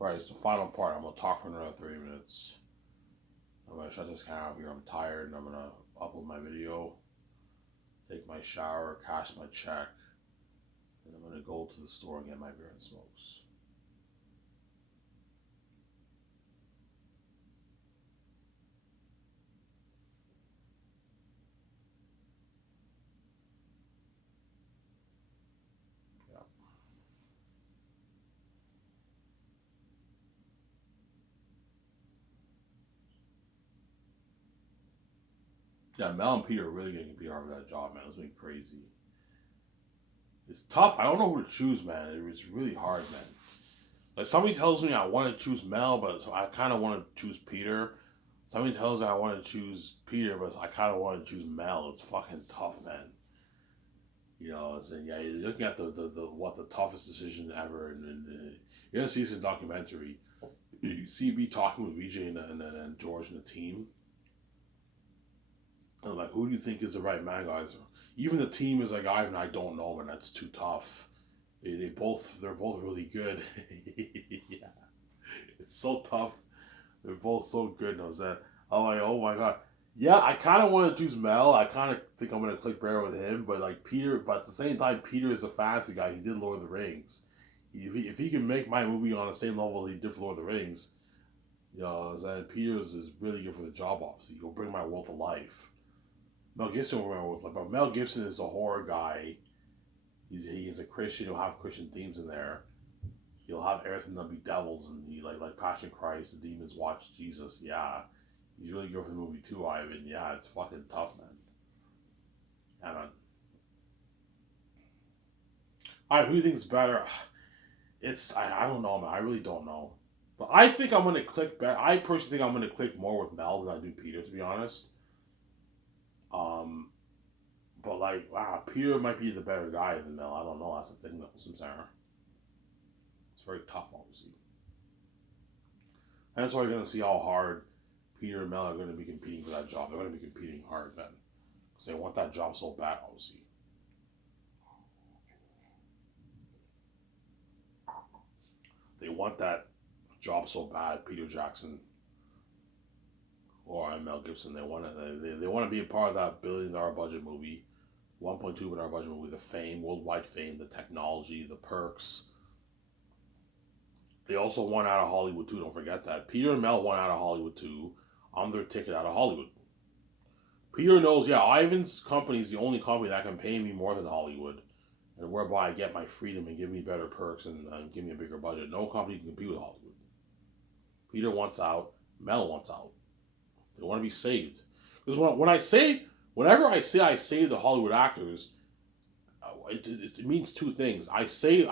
Right, it's the final part. I'm gonna talk for another 3 minutes. I'm gonna shut this camera off here. I'm tired, and I'm gonna upload my video, take my shower, cash my check, and I'm gonna go to the store and get my beer and smokes. Yeah, yeah. Mel and Peter are really gonna compete hard for that job, man. It's gonna be crazy. It's tough. I don't know who to choose, man. It's really hard, man. Like somebody tells me I want to choose Mel, but so I kind of want to choose Peter. Somebody tells me I want to choose Peter, but I kind of want to choose Mel. It's fucking tough, man. And yeah, you're looking at the what the toughest decision ever, and you're gonna see this in documentary. You see me talking with VJ and George and the team, and I'm like, who do you think is the right man, guys? Even the team is like, I don't know, man. That's too tough. They're both really good. Yeah, it's so tough. They're both so good. And I was like, I'm like, oh my god. Yeah, I kind of want to choose Mel. I kind of think I'm gonna click better with him, but like Peter. But at the same time, Peter is a fantasy guy. He did Lord of the Rings. If he can make my movie on the same level he did for Lord of the Rings, Peter is really good for the job. Obviously, he'll bring my world to life. Mel Gibson will bring my world to life, but Mel Gibson is a horror guy. He's a Christian. He'll have Christian themes in there. He'll have everything that'll be devils and he like Passion Christ, the demons watch Jesus. Yeah, he's really good for the movie too, Ivan. Yeah, it's fucking tough, man. And all right, who do you think's better? I don't know, man. I really don't know. But I think I'm gonna click better. I personally think I'm gonna click more with Mel than I do Peter, to be honest. Um, but like, wow, Peter might be the better guy than Mel. I don't know. That's the thing, though. Samsara. It's very tough, obviously. And that's why you're gonna see how hard Peter and Mel are gonna be competing for that job. They're gonna be competing hard then, because they want that job so bad, obviously. They want that job so bad. Peter Jackson or Mel Gibson. They want to be a part of that $1 billion budget movie, 1.2 billion budget movie. The fame, worldwide fame, the technology, the perks. They also want out of Hollywood too. Don't forget that. Peter and Mel want out of Hollywood too. I'm their ticket out of Hollywood. Peter knows, yeah, Ivan's company is the only company that can pay me more than Hollywood, and whereby I get my freedom and give me better perks and give me a bigger budget. No company can compete with Hollywood. Peter wants out. Mel wants out. They want to be saved. Because whenever I say the Hollywood actors, it means two things. I save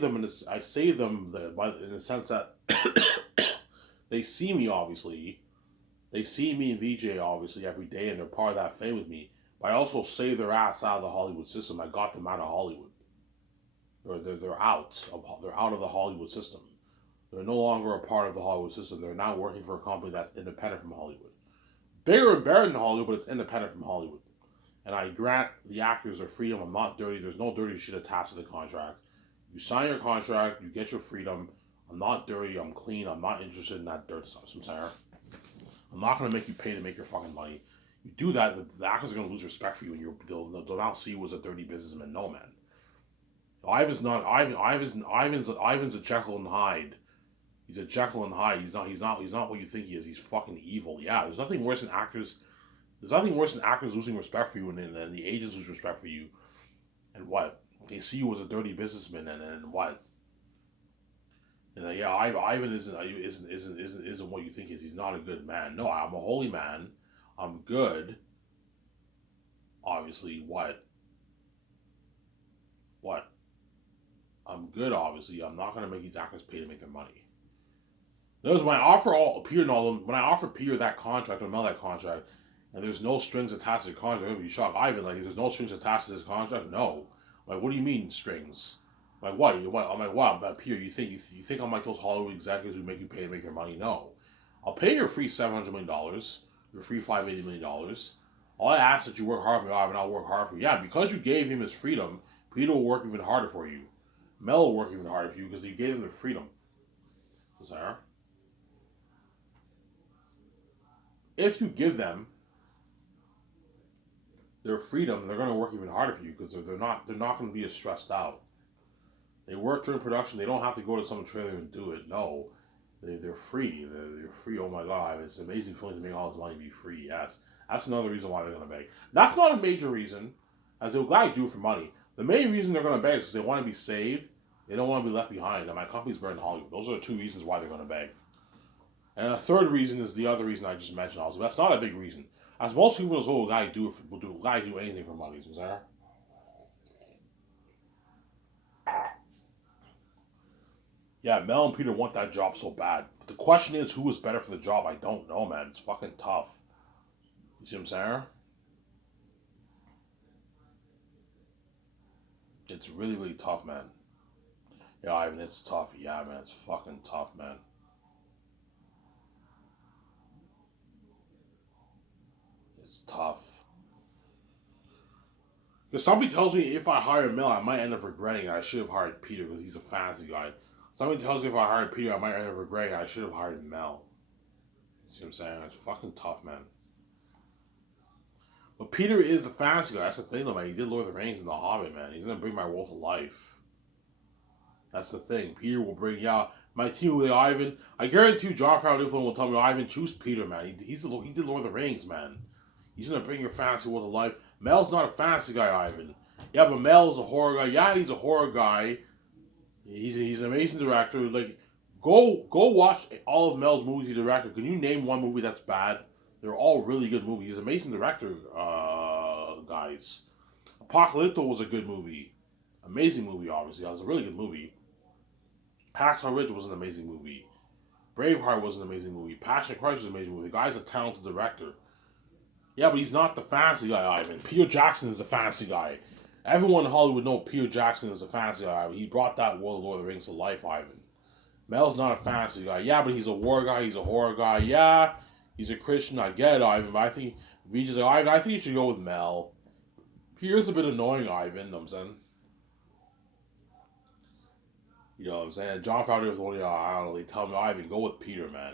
them I save them in the sense that they see me obviously, they see me and VJ obviously every day, and they're part of that fame with me. But I also save their ass out of the Hollywood system. I got them out of Hollywood. They're out of the Hollywood system. They're no longer a part of the Hollywood system. They're now working for a company that's independent from Hollywood. Bigger and better than Hollywood, but it's independent from Hollywood. And I grant the actors their freedom. I'm not dirty. There's no dirty shit attached to the contract. You sign your contract, you get your freedom. I'm not dirty. I'm clean. I'm not interested in that dirt stuff. I'm sorry. I'm not gonna make you pay to make your fucking money. You do that, the actors are gonna lose respect for you, and they'll now see you as a dirty businessman. No, man. Ivan's not Ivan. Ivan's a Jekyll and Hyde. He's a Jekyll and Hyde. He's not what you think he is. He's fucking evil. Yeah, there's nothing worse than actors. There's nothing worse than actors losing respect for you, and the agents lose respect for you. And what? They see you as a dirty businessman, and what? And yeah, Ivan isn't what you think he is. He's not a good man. No, I'm a holy man. I'm good. Obviously, what? What? I'm good. Obviously, I'm not gonna make these actors pay to make their money. Notice when I offer Peter Nolan, when I offer Peter that contract or Mel that contract, and there's no strings attached to the contract, I'm gonna be shocked. Ivan, like, there's no strings attached to this contract. No, like, what do you mean strings? Like, what? What? I'm like, wow, but Peter, you think I'm like those Hollywood executives who make you pay to make your money? No, I'll pay your free $700 million, your free $580 million. All I ask is that you work hard for me, Ivan. I'll work hard for you. Yeah, because you gave him his freedom, Peter will work even harder for you. Mel will work even harder for you because you gave him the freedom. if you give them their freedom, they're going to work even harder for you because they're not going to be as stressed out. They work during production. They don't have to go to some trailer and do it. No, they're free. They're free. Oh my God, it's an amazing feeling to make all this money be free. Yes, that's another reason why they're going to beg. That's not a major reason, as they'll gladly do it for money. The main reason they're going to beg is because they want to be saved. They don't want to be left behind. And my company's better than Hollywood. Those are the two reasons why they're going to beg. And the third reason is the other reason I just mentioned. Also, that's not a big reason. As most people will gladly do anything for money. Is that? Yeah, Mel and Peter want that job so bad. But the question is, who is better for the job? I don't know, man. It's fucking tough. You see what I'm saying? It's really, really tough, man. Yeah, Ivan, it's tough. Yeah, man, it's fucking tough, man. It's tough. Because somebody tells me if I hire Mel, I might end up regretting it. I should have hired Peter because he's a fancy guy. Somebody tells me if I hired Peter, I might end up regretting it. I should have hired Mel. See what I'm saying? It's fucking tough, man. But Peter is the fancy guy. That's the thing, though, man. He did Lord of the Rings and The Hobbit, man. He's gonna bring my world to life. That's the thing. Peter will bring, yeah, my team with Ivan. I guarantee you, John Favreau will tell me, Ivan, choose Peter, man. He did Lord of the Rings, man. He's gonna bring your fantasy world to life. Mel's not a fantasy guy, Ivan. Yeah, but Mel's a horror guy. Yeah, he's a horror guy. He's an amazing director. Like, go watch all of Mel's movies he directed. Can you name one movie that's bad? They're all really good movies. He's an amazing director, guys. Apocalypto was a good movie. Amazing movie, obviously. It was a really good movie. Hacksaw Ridge was an amazing movie. Braveheart was an amazing movie. Passion Christ was an amazing movie. The guy's a talented director. Yeah, but he's not the fantasy guy, Ivan. Peter Jackson is a fantasy guy. Everyone in Hollywood knows Peter Jackson is a fantasy guy, Ivan. He brought that world of Lord of the Rings to life, Ivan. Mel's not a fantasy guy. Yeah, but he's a war guy. He's a horror guy. Yeah, he's a Christian. I get it, Ivan. But I think Vijay's like, Ivan, I think you should go with Mel. Peter's a bit annoying, Ivan. You know what I'm saying? You know what I'm saying? John Favreau was the one, I don't know, they tell me, Ivan, go with Peter, man.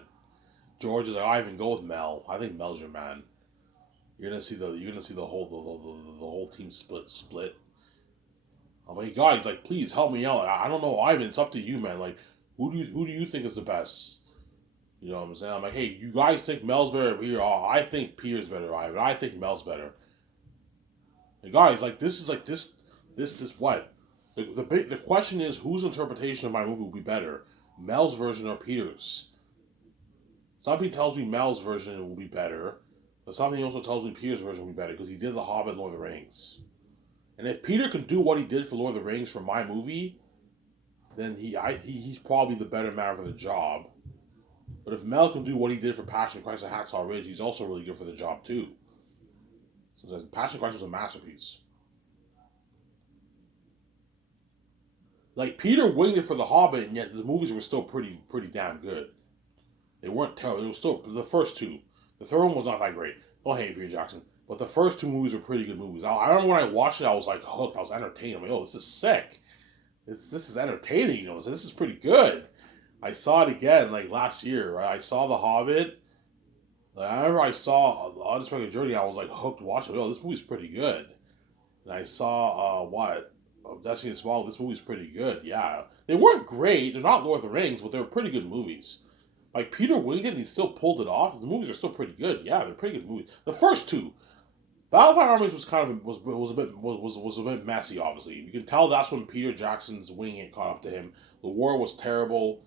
George is like, Ivan, go with Mel. I think Mel's your man. You're gonna see the whole team split. I'm like, guys, like, please help me out. I don't know, Ivan. It's up to you, man. Like, who do you think is the best? You know what I'm saying? I'm like, hey, you guys think Mel's better here? Oh, I think Peter's better, Ivan. I think Mel's better. Hey, guys, like, this is like this what? The question is, whose interpretation of my movie will be better, Mel's version or Peter's? Something tells me Mel's version will be better, but something also tells me Peter's version will be better because he did The Hobbit and Lord of the Rings. And if Peter can do what he did for Lord of the Rings for my movie, then he's probably the better man for the job. But if Mel can do what he did for Passion Christ and Hacksaw Ridge, he's also really good for the job too. So Passion Christ was a masterpiece. Like, Peter winged it for The Hobbit, and yet the movies were still pretty damn good. They weren't terrible. It was still the first two. The third one was not that great. Don't hate Peter Jackson. But the first two movies were pretty good movies. I remember when I watched it, I was like hooked. I was entertained. I'm like, oh, this is sick. This is entertaining. You know, so this is pretty good. I saw it again like last year. Right, I saw The Hobbit. Like, I remember I saw The Unexpected Journey. I was like hooked watching. Oh, this movie's pretty good. And I saw Destiny and Small. This movie's pretty good. Yeah, they weren't great. They're not Lord of the Rings, but they were pretty good movies. Like, Peter Wingate, he still pulled it off. The movies are still pretty good. Yeah, they're pretty good movies. The first two, Battlefield Armies was kind of was a bit messy. Obviously, you can tell that's when Peter Jackson's wing it caught up to him. The war was terrible.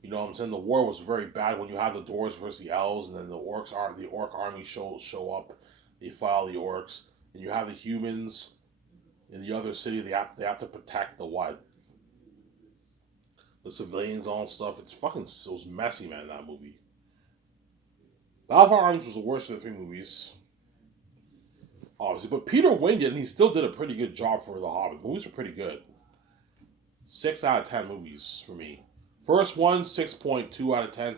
You know what I'm saying? The war was very bad when you have the Dwarves versus the Elves, and then the orc army show up. They file the orcs, and you have the humans in the other city. They have to protect the civilians, all stuff. It was messy, man. That movie. Battlefield Armies was the worst of the three movies, obviously. But Peter Wayne did, and he still did a pretty good job for The Hobbit. The movies were pretty good. 6 out of 10 movies for me. First one, 6.2 out of 10.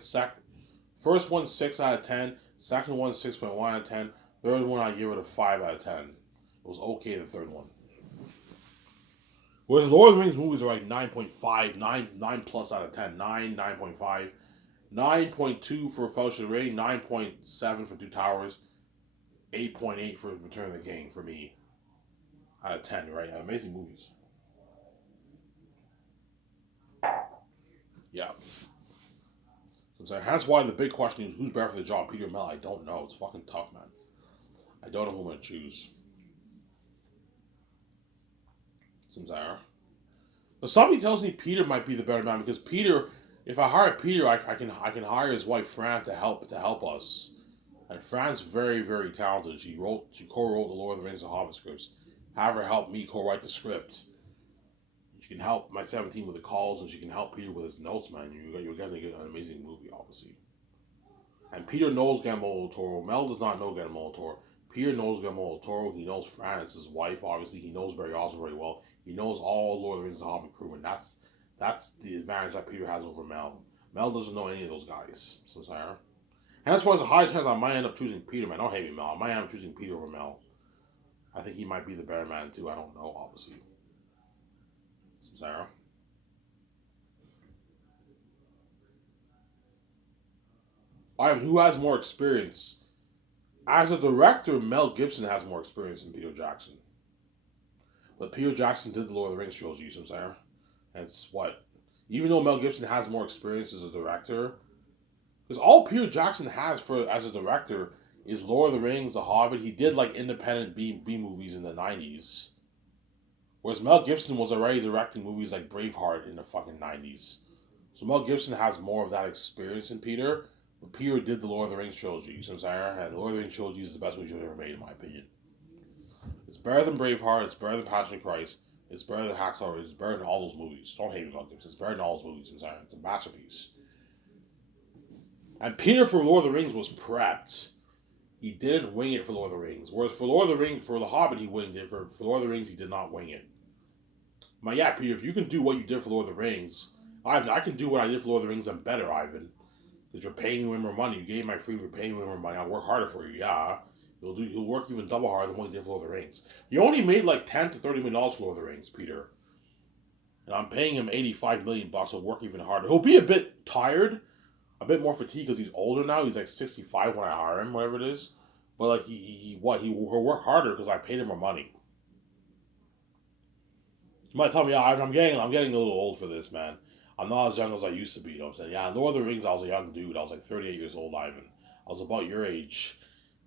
First one, 6 out of 10. Second one, 6.1 out of 10. Third one, I give it a 5 out of 10. It was okay, the third one. Whereas Lord of the Rings movies are like 9.5, 9 plus out of 10. 9, 9.5. 9.2 for Fellowship of the Ring, 9.7 for Two Towers, 8.8 for Return of the King for me. Out of 10, right? Amazing movies. Yeah. So that's why the big question is who's better for the job, Peter or Mel? I don't know. It's fucking tough, man. I don't know who I'm going to choose. But somebody tells me Peter might be the better man because Peter, if I hire Peter, I can hire his wife Fran to help us. And Fran's very, very talented. She co-wrote the Lord of the Rings and Hobbit scripts. Have her help me co-write the script. She can help my 17 with the calls, and she can help Peter with his notes, man. You're going to get an amazing movie, obviously. And Peter knows Guillermo del Toro. Mel does not know Guillermo del Toro. Peter knows Guillermo del Toro. He knows Fran, it's his wife, obviously. He knows Barry Osborne very well. He knows all Lord of the Rings and Hobbit crew, and that's the advantage that Peter has over Mel. Mel doesn't know any of those guys. So sorry. And that's why there's a high chance I might end up choosing Peter, man. Don't hate me, Mel. I might end up choosing Peter over Mel. I think he might be the better man, too. I don't know, obviously. So Sarah. Ivan, who has more experience? As a director, Mel Gibson has more experience than Peter Jackson. But Peter Jackson did the Lord of the Rings trilogy, you know what I'm saying? That's what. Even though Mel Gibson has more experience as a director, because all Peter Jackson has for as a director is Lord of the Rings, The Hobbit. He did like independent B movies in the 90s. Whereas Mel Gibson was already directing movies like Braveheart in the fucking 90s. So Mel Gibson has more of that experience than Peter. But Peter did the Lord of the Rings trilogy, you know what I'm saying? And the Lord of the Rings trilogy is the best movie ever made, in my opinion. It's better than Braveheart, it's better than Passion of Christ, it's better than Hacksaw Ridge, it's better than all those movies. Don't hate me, Mel Gibson. It's better than all those movies, you know what I'm saying? It's a masterpiece. And Peter for Lord of the Rings was prepped. He didn't wing it for Lord of the Rings. Whereas for Lord of the Rings, for The Hobbit, he winged it. For Lord of the Rings, he did not wing it. But yeah, Peter, if you can do what you did for Lord of the Rings, Ivan, I can do what I did for Lord of the Rings and better, Ivan. Because you're paying me more money. You gave my free, you're paying me more money. I'll work harder for you, yeah. You'll work even double harder than what you did for Lord of the Rings. You only made like $10 to $30 million for Lord of the Rings, Peter. And I'm paying him $85 million. He'll work even harder. He'll be a bit tired, a bit more fatigued because he's older now. He's like 65 when I hire him, whatever it is. But like he'll work harder because I paid him more money. You might tell me, yeah, I'm getting a little old for this, man. I'm not as young as I used to be. You know what I'm saying? Yeah, in Lord of the Rings, I was a young dude. I was like 38 years old, Ivan. I was about your age.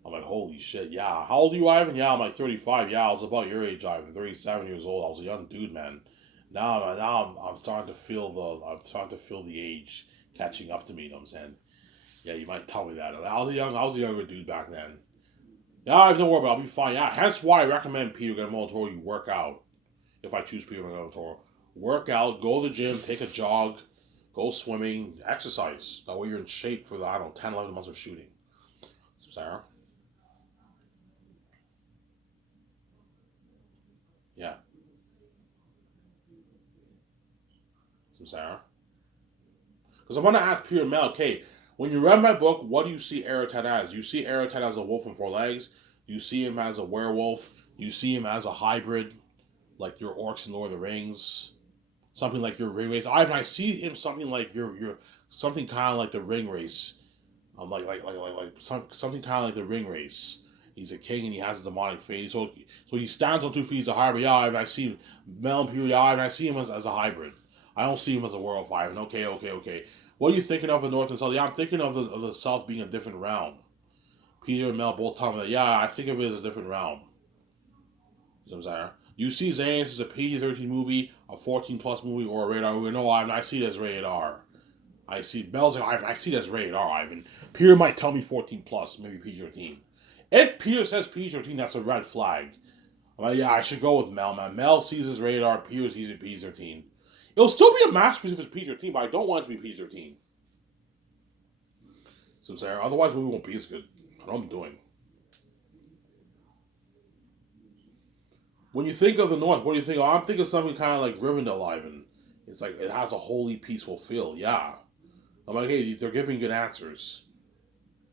I'm like, holy shit, yeah. How old are you, Ivan? Yeah, I'm like 35. Yeah, I was about your age, Ivan. 37 years old. I was a young dude, man. Now I'm starting to feel the age catching up to me. You know what I'm saying? Yeah, you might tell me that. I was a younger dude back then. Yeah, don't worry about it. I'll be fine. Yeah, hence why I recommend Peter Guillermo del Toro you work out. If I choose Peter Guillermo del Toro, work out, go to the gym, take a jog, go swimming, exercise. That way you're in shape for the 10, 11 months of shooting. So, Sarah. Yeah. So, Sarah. Because I'm gonna ask Peter Mel, okay, when you read my book, what do you see Aratet as? You see Aratet as a wolf on four legs. You see him as a werewolf. You see him as a hybrid, like your orcs in Lord of the Rings. Something like your ring race. I see him something like your something kind of like the ring race. Something kind of like the ring race. He's a king and he has a demonic face. So he stands on 2 feet as a hybrid. Yeah, and I see Mel and Peter. Yeah, and I see him as a hybrid. I don't see him as a werewolf. And okay. What are you thinking of the North and South? Yeah, I'm thinking of the South being a different realm. Peter and Mel both tell me that. Yeah, I think of it as a different realm. You know what I'm saying? You see Zane's as a PG-13 movie, a 14 plus movie, or a rated R movie. No, I see it as rated R. I see Bells and Ivan. I see it as rated R. Ivan. Peter might tell me 14 plus, maybe PG-13. If Peter says PG-13, that's a red flag. I'm like, yeah, I should go with Mel, man. Mel sees it as rated R. Peter sees it PG-13. It'll still be a masterpiece if it's PG-13, but I don't want it to be PG-13. So I'm saying, otherwise, the movie won't be as good. I know what I'm doing. When you think of the North, what do you think of? I'm thinking of something kind of like Rivendell, Ivan. It's like it has a holy, peaceful feel. Yeah. I'm like, hey, they're giving good answers.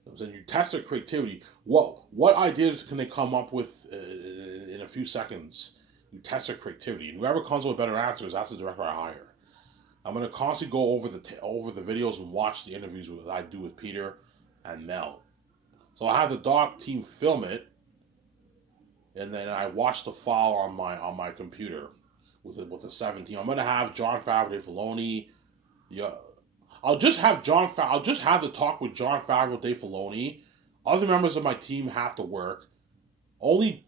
I'm saying you test their creativity. What ideas can they come up with in a few seconds? You test their creativity, and whoever comes up with better answers, that's the director I hire. I'm gonna constantly go over the videos and watch the interviews that I do with Peter and Mel. So I have the doc team film it, and then I watch the file on my computer with the 17. I'm gonna have Jon Favreau, Dave Filoni. Yeah, I'll just have the talk with Jon Favreau, Dave Filoni. Other members of my team have to work. Only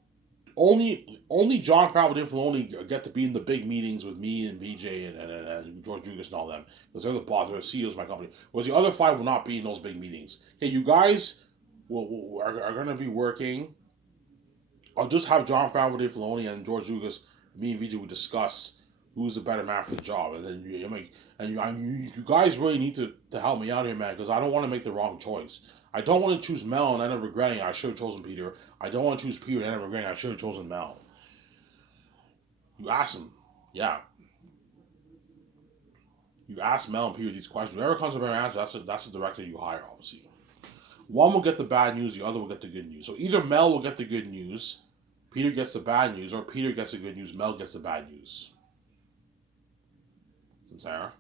only Jon Favreau and Filoni get to be in the big meetings with me and BJ and George Lucas and all them, because they're the boss, they're the CEOs of my company. Whereas the other five will not be in those big meetings. Okay, you guys are going to be working. I'll just have Jon Favreau, Dave Filoni, and George Lucas. Me and BJ will discuss who's the better man for the job, and then you guys really need to help me out here, man, because I don't want to make the wrong choice. I don't want to choose Mel and end up regretting I should have chosen Peter. I don't want to choose Peter and end up regretting I should have chosen Mel. You ask them, yeah. You ask Mel and Peter these questions. Whoever comes with a better answer, that's the director you hire, obviously. One will get the bad news, the other will get the good news. So either Mel will get the good news, Peter gets the bad news, or Peter gets the good news, Mel gets the bad news. Sarah?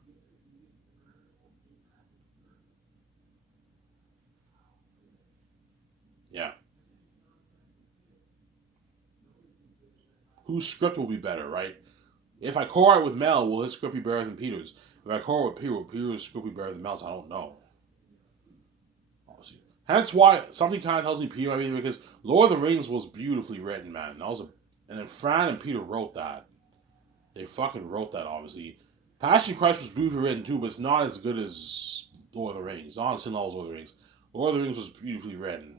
Yeah. Whose script will be better, right? If I co-write with Mel, will his script be better than Peter's? If I co-write with Peter, will Peter's script be better than Mel's? I don't know. Obviously. Hence why something kind of tells me Peter might be, because Lord of the Rings was beautifully written, man. And then Fran and Peter wrote that. They fucking wrote that, obviously. Passion Christ was beautifully written too, but it's not as good as Lord of the Rings. Honestly, not as Lord of the Rings. Lord of the Rings was beautifully written.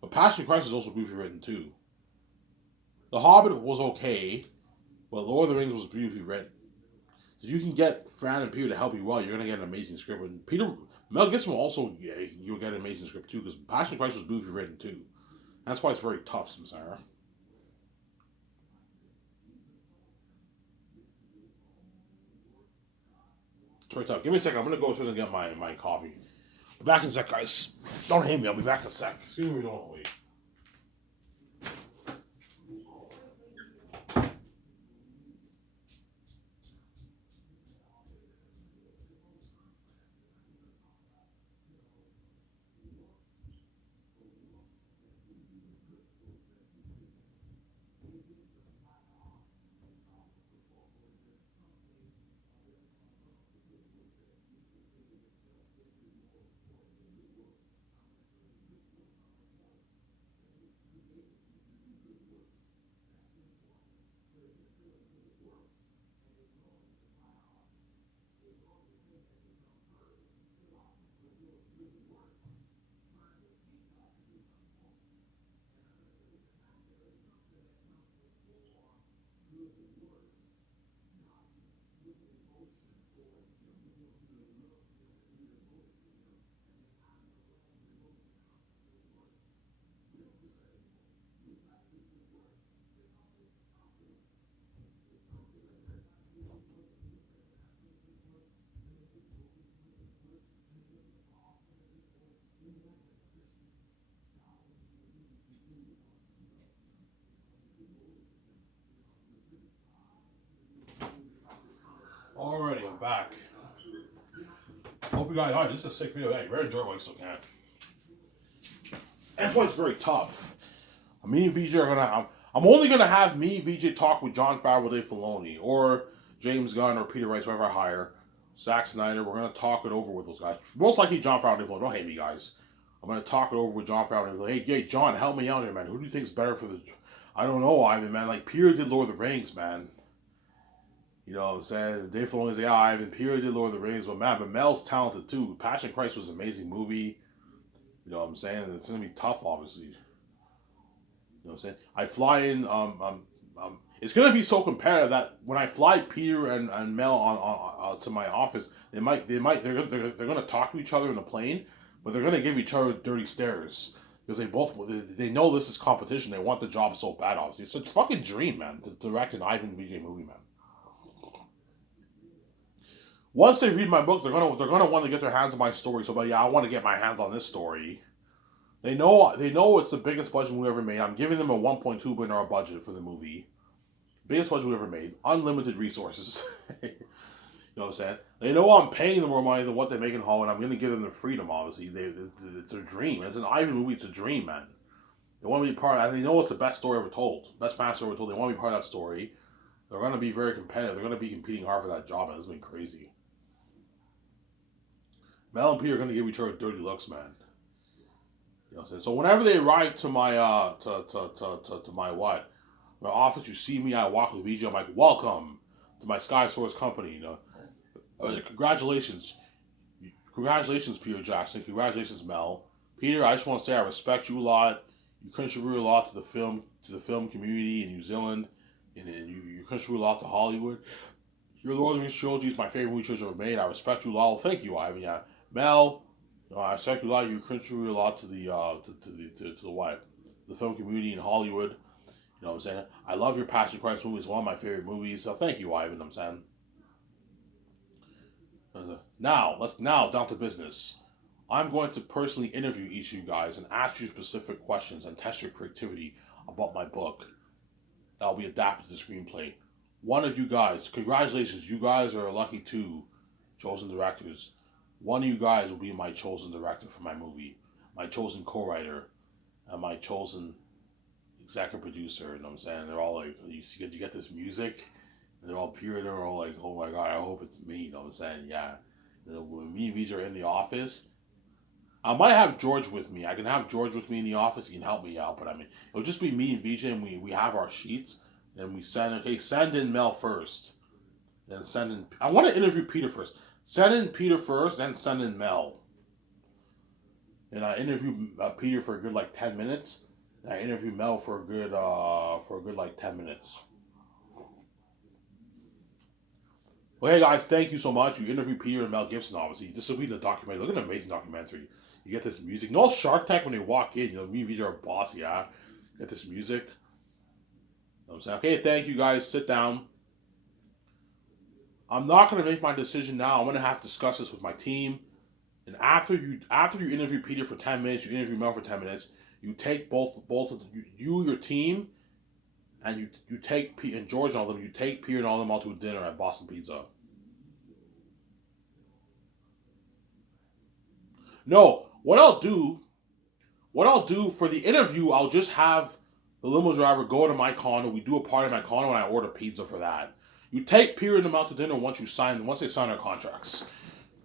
But Passion Christ is also beautifully written too. The Hobbit was okay, but Lord of the Rings was beautifully written. If you can get Fran and Peter to help you well, you're gonna get an amazing script. And Mel Gibson will also, you'll get an amazing script too, because Passion Christ was beautifully written too. That's why it's very tough, Samsara. It's very tough. Give me a second. I'm gonna go upstairs and get my coffee. Be back in a sec, guys. Don't hate me. I'll be back in a sec. Excuse me, don't wait. Alrighty, I'm back. Hope you guys. Alright, this is a sick video. Hey, very enjoyable. I still can. That's why it's very tough. Me and VJ are gonna. I'm only gonna have me and VJ talk with Jon Favreau, Dave Filoni, or James Gunn, or Peter Rice, whoever I hire. Zack Snyder. We're gonna talk it over with those guys. Most likely Jon Favreau, Dave Filoni. Don't hate me, guys. I'm gonna talk it over with Jon Favreau. And hey, John, help me out here, man. Who do you think's better for the? I don't know, Ivan, man. Like Peter did Lord of the Rings, man. You know what I'm saying? Dave Filoni's like, yeah, Ivan, Peter did Lord of the Rings, but Mel's talented too. Passion Christ was an amazing movie. You know what I'm saying? It's gonna be tough, obviously. You know what I'm saying? I fly in. It's gonna be so competitive that when I fly Peter and Mel on to my office, they're gonna talk to each other in the plane, but they're gonna give each other dirty stares because they know this is competition. They want the job so bad. Obviously, it's a fucking dream, man. To direct an Ivan VJ movie, man. Once they read my book, they're gonna want to get their hands on my story. So, but yeah, I want to get my hands on this story. They know it's the biggest budget we ever made. I'm giving them a 1.2 billion budget for the movie. Biggest budget we ever made. Unlimited resources. You know what I'm saying? They know I'm paying them more money than what they make in Hollywood. I'm going to give them the freedom, obviously. It's a dream. It's an Ivan movie. It's a dream, man. They want to be part of that. They know it's the best story ever told. Best fan story ever told. They want to be part of that story. They're going to be very competitive. They're going to be competing hard for that job, man. This has been crazy. Mel and Peter are going to give each other dirty looks, man. You know what I'm saying? So whenever they arrive to my to my what? My office, you see me, I walk with VJ, I'm like, welcome to my Sky Source company, you know. Congratulations. Congratulations, Peter Jackson. Congratulations, Mel. Peter, I just want to say I respect you a lot. You contribute a lot to the film community in New Zealand, and you contribute a lot to Hollywood. Your Lord of the Rings trilogy is my favorite movie trilogy ever made. I respect you a lot. Well, thank you, Ivan. Yeah, Mel, I respect you a lot. You contribute a lot to the to the what? The film community in Hollywood. You know what I'm saying? I love your Passion Christ movie. It's one of my favorite movies. So thank you, Ivan. I'm saying. Now down to business. I'm going to personally interview each of you guys and ask you specific questions and test your creativity about my book that will be adapted to the screenplay. One of you guys, congratulations, you guys are lucky two chosen directors. One of you guys will be my chosen director for my movie, my chosen co-writer, and my chosen executive producer. You know what I'm saying? They're all like, you get this music, and they're all pure, they're all like, oh my god, I hope it's me. You know what I'm saying? Yeah. And then when me and Vij are in the office, I might have George with me. I can have George with me in the office. He can help me out. But I mean, it'll just be me and VJ, and we have our sheets. And we send in Mel first. Then send in. I want to interview Peter first. Send in Peter first, then send in Mel. And I interview Peter for a good like 10 minutes. And I interview Mel for a good like 10 minutes. Well, hey guys, thank you so much. You interviewed Peter and Mel Gibson, obviously. This will be the documentary. Look at an amazing documentary. You get this music. No Shark Tank when they walk in. You know, me and Vijay are boss, yeah. Get this music. You know what I'm saying? Okay, thank you guys. Sit down. I'm not gonna make my decision now. I'm gonna have to discuss this with my team. And after you interview Peter for 10 minutes, you interview Mel for 10 minutes. You take both of your team, and you take Pete and George and all them. You take Peter and all them out to a dinner at Boston Pizza. No, what I'll do for the interview, I'll just have the limo driver go to my condo. We do a party in my condo, and I order pizza for that. You take Peter and them out to dinner once they sign their contracts.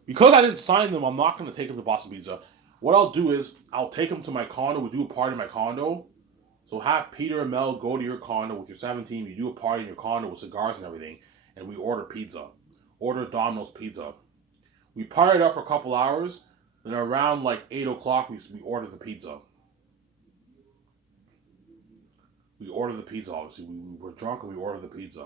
Because I didn't sign them, I'm not going to take them to Boston Pizza. What I'll do is I'll take them to my condo. We do a party in my condo. So have Peter and Mel go to your condo with your 17. You do a party in your condo with cigars and everything, and we order pizza. Order Domino's pizza. We party it up for a couple hours. Then around like 8 o'clock, we order the pizza. We order the pizza, obviously. We were drunk and we ordered the pizza.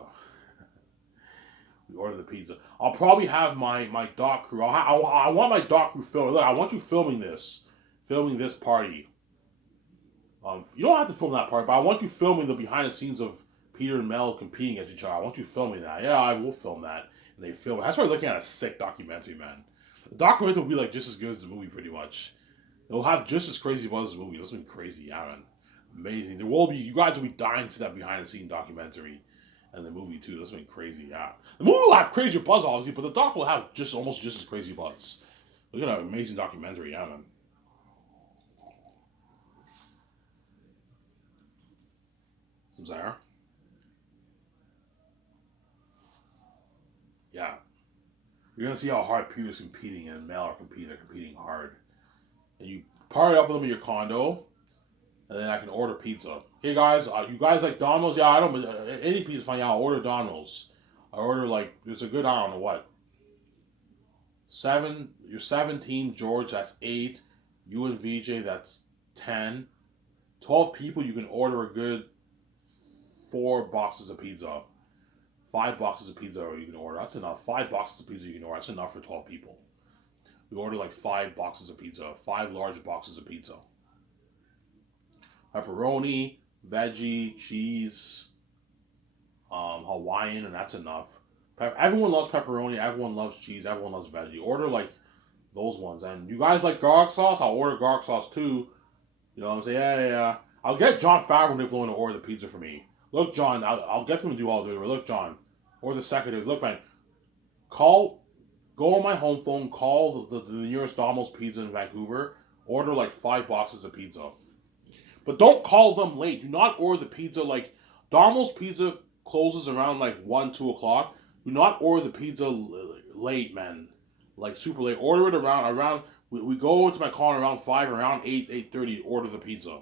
We order the pizza. I'll probably have my doc crew. I want my doc crew filming. Look, I want you filming this party. You don't have to film that part, but I want you filming the behind the scenes of Peter and Mel competing against each other. I want you filming that. Yeah, I will film that. And they film it. That's why we're looking at a sick documentary, man. The documentary will be like just as good as the movie, pretty much. It'll have just as crazy buzz as the movie. This has been crazy, yeah, man. Amazing. You guys will be dying to see that behind the scene documentary. And the movie too. That's been crazy, yeah. The movie will have crazier buzz, obviously, but the doc will have almost just as crazy buzz. Look at that amazing documentary, yeah, man. Some Zara? Yeah. You're gonna see how hard Peter's competing and Mel are competing. They're competing hard. And you party up with them in your condo, and then I can order pizza. Hey guys, you guys like Domino's? Yeah, I don't. Any pizza's fine. Yeah, I'll order Domino's. I order like there's a good I don't know what. Seven. You're 17. George, that's 8. You and VJ, that's 10. 12 people. You can order a good 4 boxes of pizza. 5 boxes of pizza you can order. That's enough. 5 boxes of pizza you can order. That's enough for 12 people. We order like 5 boxes of pizza. 5 large boxes of pizza. Pepperoni, veggie, cheese, Hawaiian, and that's enough. Everyone loves pepperoni. Everyone loves cheese. Everyone loves veggie. Order like those ones. And you guys like garlic sauce? I'll order garlic sauce too. You know what I'm saying? Yeah. I'll get John Favreau if willing to order the pizza for me. Look, John, I'll get them to do all the work. Look, John, or the secretary. Look, man, Call, go on my home phone, call the nearest Domino's Pizza in Vancouver, order like 5 boxes of pizza. But don't call them late. Do not order the pizza like Domino's Pizza closes around like 1, 2 o'clock. Do not order the pizza late, man. Like super late. Order it around. We go to my car around 5, around 8:30. Order the pizza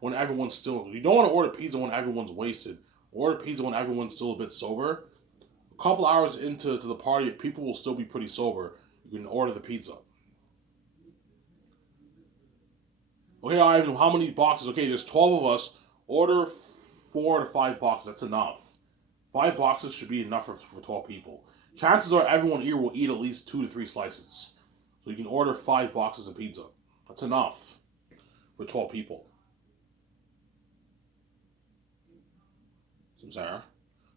when everyone's still. You don't want to order pizza when everyone's wasted. Order pizza when everyone's still a bit sober. A couple hours into the party, if people will still be pretty sober, you can order the pizza. Okay, Ivan, how many boxes? Okay, there's 12 of us. Order 4 to 5 boxes. That's enough. 5 boxes should be enough for 12 people. Chances are everyone here will eat at least 2 to 3 slices. So you can order 5 boxes of pizza. That's enough for 12 people. Sarah?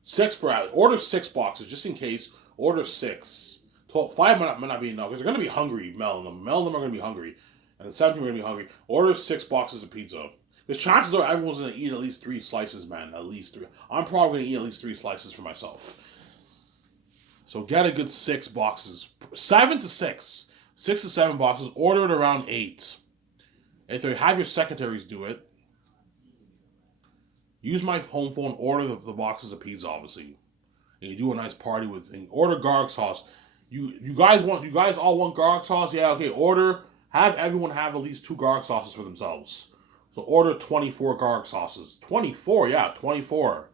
6 per hour. Order 6 boxes just in case. Order 6. 12, 5 might not be enough because they're going to be hungry, Mel and them. Mel and them are going to be hungry. And the 17 are going to be hungry. Order 6 boxes of pizza. Because chances are everyone's going to eat at least 3 slices, man. At least 3. I'm probably going to eat at least 3 slices for myself. So get a good 6 boxes. 7 to 6. 6 to 7 boxes. Order it around 8. If you have your secretaries do it. Use my home phone. Order the boxes of pizza, obviously. And you do a nice party with. And order garlic sauce. You guys all want garlic sauce? Yeah, okay. Order. Have everyone have at least 2 garlic sauces for themselves. So order 24 garlic sauces. 24, yeah, 24.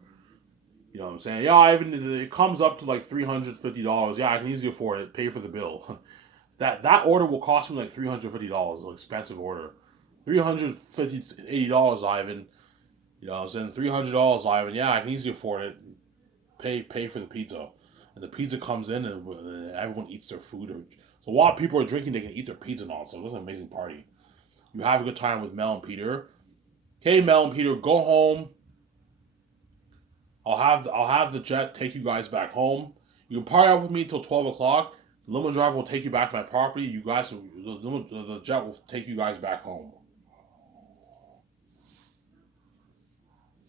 You know what I'm saying? Yeah, it comes up to like $350. Yeah, I can easily afford it. Pay for the bill. that order will cost me like $350. An expensive order. $380, Ivan. You know what I'm saying? $300, Ivan. Yeah, I can easily afford it. Pay for the pizza. And the pizza comes in and everyone eats their food. So while people are drinking, they can eat their pizza and all. So it was an amazing party. You have a good time with Mel and Peter. Okay, Mel and Peter, go home. I'll have the jet take you guys back home. You can party out with me till 12 o'clock. The limo driver will take you back to my property. You guys, the jet will take you guys back home.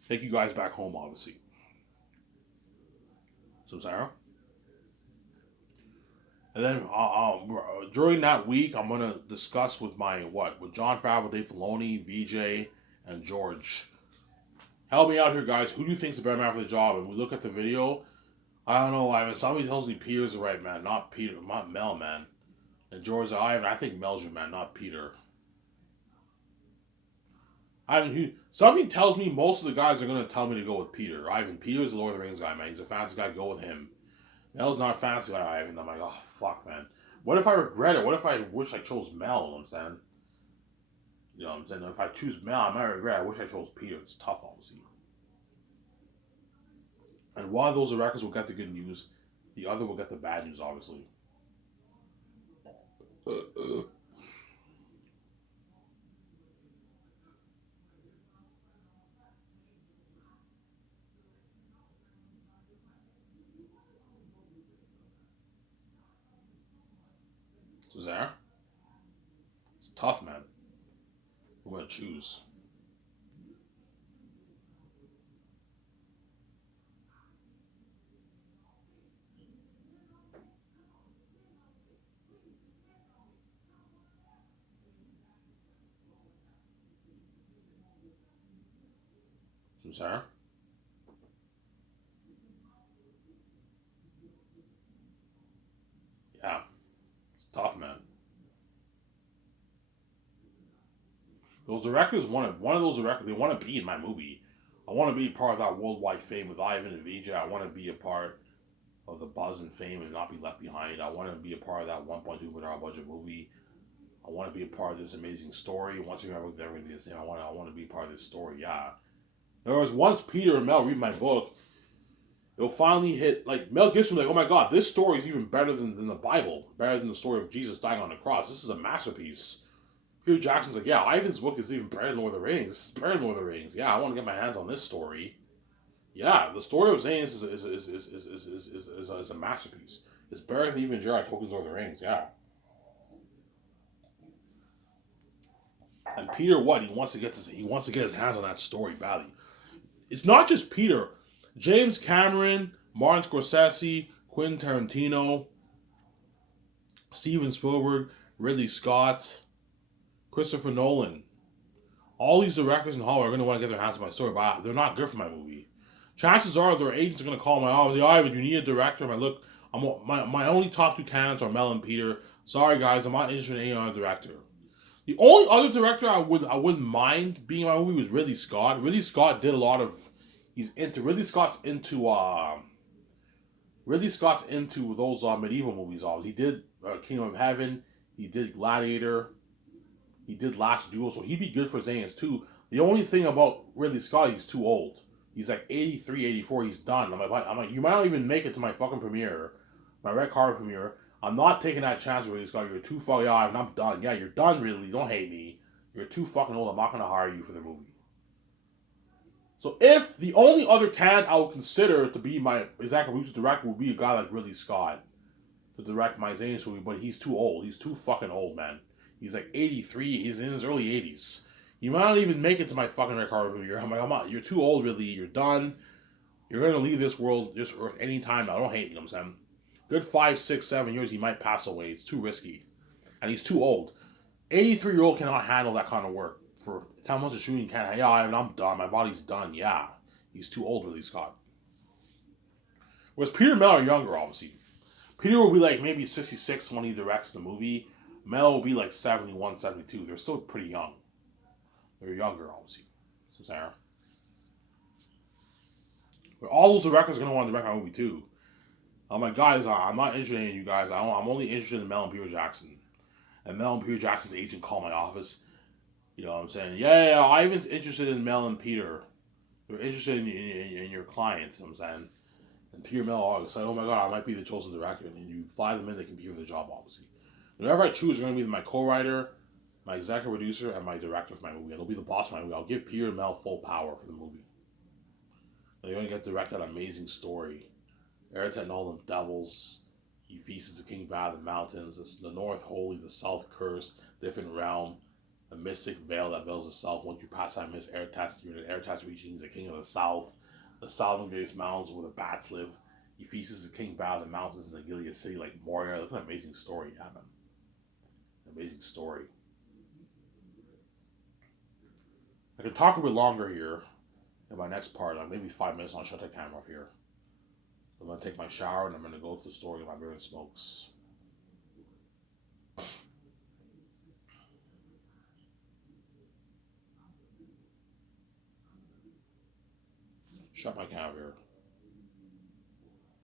Take you guys back home, obviously. So, Sarah? And then during that week, I'm gonna discuss with with John Favreau, Dave Filoni, VJ, and George. Help me out here, guys. Who do you think's the better man for the job? And we look at the video. I don't know, Ivan. Somebody tells me Peter's the right man, not Peter, not Mel, man. And George, Ivan, I think Mel's your man, not Peter. Ivan, something tells me most of the guys are gonna tell me to go with Peter. Ivan, Peter's the Lord of the Rings guy, man. He's a fancy guy. Go with him. Mel's not fancy like Ivan. I'm like, oh fuck, man. What if I regret it? What if I wish I chose Mel? You know what I'm saying? You know what I'm saying? If I choose Mel, I might regret it. I wish I chose Peter. It's tough, obviously. And one of those records will get the good news. The other will get the bad news, obviously. So Zara, it's tough, man. We're gonna choose. So Zara, yeah, it's tough, man. Those directors wanted one of those directors. They want to be in my movie. I want to be part of that worldwide fame with Ivan and VJ. I want to be a part of the buzz and fame and not be left behind. I want to be a part of that 1.2 million budget movie. I want to be a part of this amazing story. Once you ever everything the same, I want to be part of this story. Yeah. In other words, once Peter and Mel read my book, it'll finally hit. Like Mel Gibson, like, oh my god, this story is even better than the Bible, better than the story of Jesus dying on the cross. This is a masterpiece. Peter Jackson's like, yeah, Ivan's book is even better than Lord of the Rings. It's better than Lord of the Rings. Yeah, I want to get my hands on this story. Yeah, the story of Zayn is a masterpiece. It's better than even J.R.R. Tolkien's Lord of the Rings. Yeah. And Peter, what he wants to get his hands on that story badly. It's not just Peter. James Cameron, Martin Scorsese, Quentin Tarantino, Steven Spielberg, Ridley Scott, Christopher Nolan. All these directors in Hollywood are going to want to get their hands on my story, but they're not good for my movie. Chances are their agents are going to call my office. Ivan, you need a director. My only top two candidates are Mel and Peter. Sorry guys, I'm not interested in any other director. The only other director I wouldn't mind being in my movie was Ridley Scott. Ridley Scott did a lot of Ridley Scott's into those medieval movies. He did Kingdom of Heaven. He did Gladiator. He did Last Duel. So he'd be good for his aliens too. The only thing about Ridley Scott, he's too old. He's like 83, 84. He's done. I'm like, you might not even make it to my fucking premiere, my red carpet premiere. I'm not taking that chance with Ridley Scott. You're too fucking old, and I'm done. Yeah, you're done, Ridley. Don't hate me. You're too fucking old. I'm not gonna hire you for the movie. So if the only other candidate I would consider to be my executive producer director would be a guy like Ridley Scott to direct my Zayn movie, but he's too old. He's too fucking old, man. He's like 83. He's in his early 80s. You might not even make it to my fucking red carpet premiere. I'm like, you're too old, Ridley. You're done. You're gonna leave this world, this earth, anytime now. Don't hate me, you know what I'm saying? Good 5, 6, 7 years, he might pass away. It's too risky. And he's too old. 83-year-old cannot handle that kind of work. For 10 months of shooting, can't. Yeah, I'm done. My body's done. Yeah. He's too old, Ridley Scott. Whereas Peter and Mel are younger, obviously. Peter will be like maybe 66 when he directs the movie. Mel will be like 71, 72. They're still pretty young. They're younger, obviously. So Sarah. But all those directors are going to want to direct my movie too. I'm like, guys, I'm not interested in you guys. I'm only interested in Mel and Peter Jackson. And Mel and Peter Jackson's agent called my office. You know what I'm saying? Yeah, Ivan's interested in Mel and Peter. They're interested in your clients, you know what I'm saying? And Peter and Mel are excited, oh my god, I might be the chosen director. And you fly them in, they can be for the job, obviously. Whoever I choose is going to be my co-writer, my executive producer, and my director for my movie. And they'll be the boss of my movie. I'll give Peter and Mel full power for the movie. They're going to get to direct that amazing story. Eric Nolan Devils. He feasts the king by the mountains. The north holy, the south cursed, different realm. The mystic veil that veils the south. Once you pass that Miss Airtas, you're in Airtas region. He's the king of the south. The southern various mountains where the bats live. He feasts the king by the mountains in the Gilead city like Moria. Look at an amazing story, yeah, man. Amazing story. I could talk a bit longer here in my next part. Like maybe 5 minutes. I'll shut the camera off here. I'm going to take my shower and I'm going to go to the store and my beer and smokes. Shut my camera here.